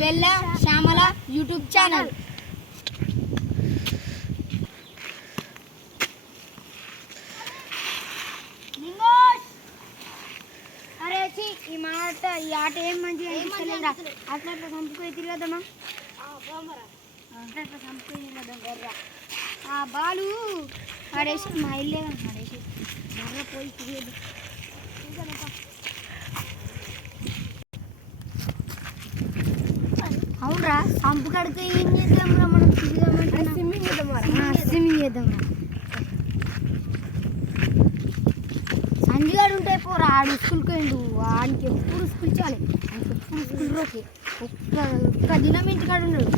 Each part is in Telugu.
బెల్ల శ్యామల యూట్యూబ్ ఛానల్. అరే ఈ మాట ఈ ఆట ఏం మంచిగా అనిపిస్తలేదురా. అట్లా చంపుకొని తిరగదమ్మా, అట్లా చంపుకొని తిరగదాం. ఆ బాలు ఆడేసి మా ఇల్లే ఆడేసి బాగా పోయి తిరిగేది. అవునరా సంపు కడితే ఏం చేద్దాంరా మనం? స్విమ్మింగ్ చేద్దాం. సంజీగాడు ఉంటే పోరా, ఆడు స్కూల్కి వెళ్ళు. వాడికి ఎప్పుడు స్కూల్ చాలి, ఆయనకి ఎప్పుడు స్కూల్ రోకి. ఒక్క దినం ఇంటికాడు ఉన్నాడు.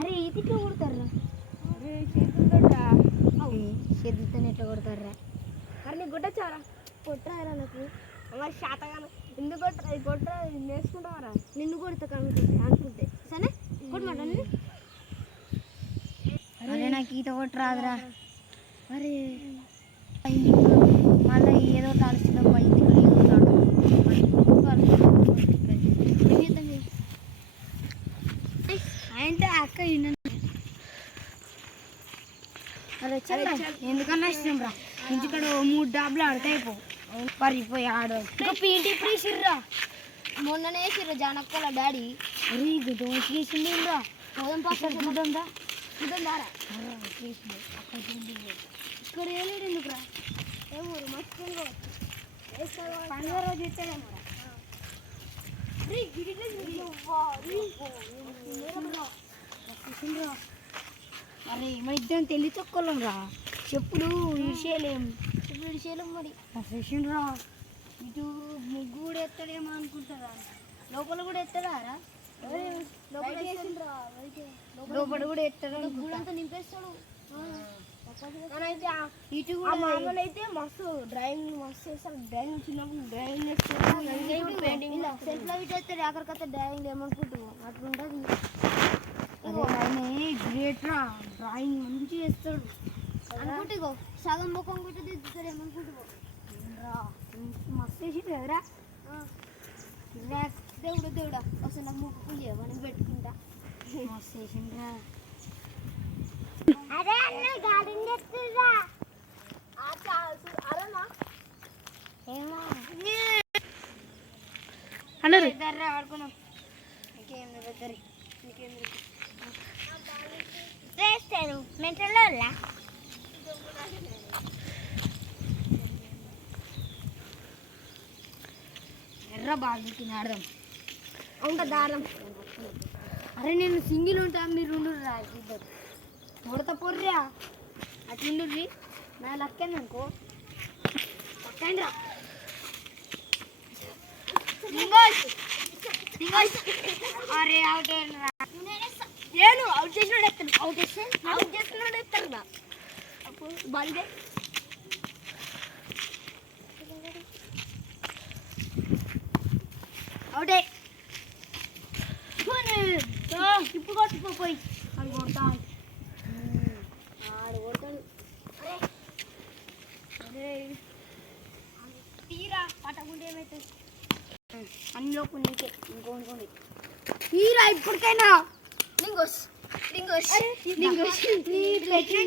అరే ఇదిట్లో కొడతారా? చేతులతో ఎట్లా కొడతారా? అరే నీకు కొట్టచ్చారా? కొట్టరారా నాకు మరి శాతగాను. ఎందుకు కొట్ట నేర్చుకుంటావారా? నిన్ను కొడతా అనుకుంటే సరే కొట్టమాట. అరే నాకు ఈత కొట్టరాదురా. అరే మళ్ళీ ఏదో తలుస్తుందా ఇంటికి అంటే అక్క. అరే చల్ల, ఎందుకన్నా ఇష్టం రా. ఇంటికాడ 3 డాబ్లు ఆడితే పరిపోయి ఆడ. ఇంకా పీంటి ఇప్పుడు వేసిర్రా. మొన్ననే వేసిర్రు జానక్కల డాడీ. అరే ఇది దోషి వేసింది రా. పోదాం పాపం చూద్దాంరా. దారా ఇక్కడ వేయలేడు ఎందుకురా? ఏమూరు మర్చిపోయింది. పండుగ రోజు ఎత్తాడేమో. అరే మన ఇద్దరం తెలివి తక్కువలం రా. చెప్పులు ఇడిచేయలేం మరి రా. ఇటు ముగ్గు కూడా ఎత్తాడేమో అనుకుంటారా? లోపల కూడా ఎత్తాడా రా? లోపల కూడా ఎత్తాడు. గూడంతా నింపేస్తాడు. ఇటు మామూలు అయితే మస్తు డ్రాయింగ్ మస్తు చేస్తారు. డ్రాయింగ్ చిన్నప్పుడు డ్రాయింగ్ చేస్తాడు. సెల్ఫ్లో ఇచ్చేస్తాడు. అక్కడికైతే డ్రాయింగ్ ఏమనుకుంటున్నావు అట్లుంటుంది. గ్రేట్ రా, డ్రాయింగ్ మంచి చేస్తాడు అనుకుంటుగో. సగం ముఖం కూడా దిద్దుతాడు ఏమనుకుంటుకో. మస్తు వేసింది కదరా. దేవుడా అసలు నాకు ముక్కు మనం పెట్టుకుంటా. మస్తు వేసిండ్రా. అరే అన్న గార్డెన్ చేస్తుందా? అరేనా ఏమో అన్నారు ఆడుకున్నాం. ఇంకేం చేస్తాను మెంటల్లో ఎర్ర బాగా ఆడదాం. అవుంట దారం. అరే నేను సింగిల్ ఉంటా, మీరు రా ఇద్దరు కొడత పొర్రా. అట్లుండ్రి నా లక్కని అనుకో. పక్కండి రా. అరే అవుట్ రా. నేను అవుట్ చేసినాడు ఎత్తాను. అవుట్ చేస్తున్నాడు ఎత్తాను రా. బాలిదే అవుటే. ఇప్పుడు కొట్టుకోపోయి అది కొడతాం. ఆడు కొడతాడు. అరే తీరా పట్టకుంటే ఏమవుతుంది? అందులో కొన్నికే ఇంకోనుకోండి. తీరా ఇప్పటికైనా లింగోస్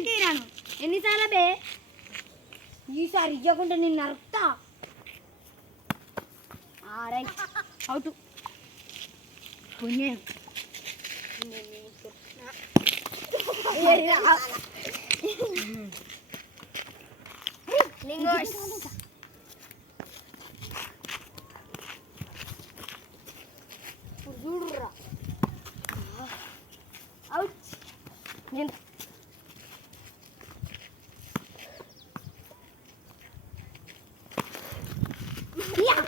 తీరాను. ఎన్నిసార్లు బే? ఈసారి ఇవ్వకుండా నేను నరుకుతా. అవుట్. పుణ్యం లింగోస్ చూడురా. అవుట్. Yeah.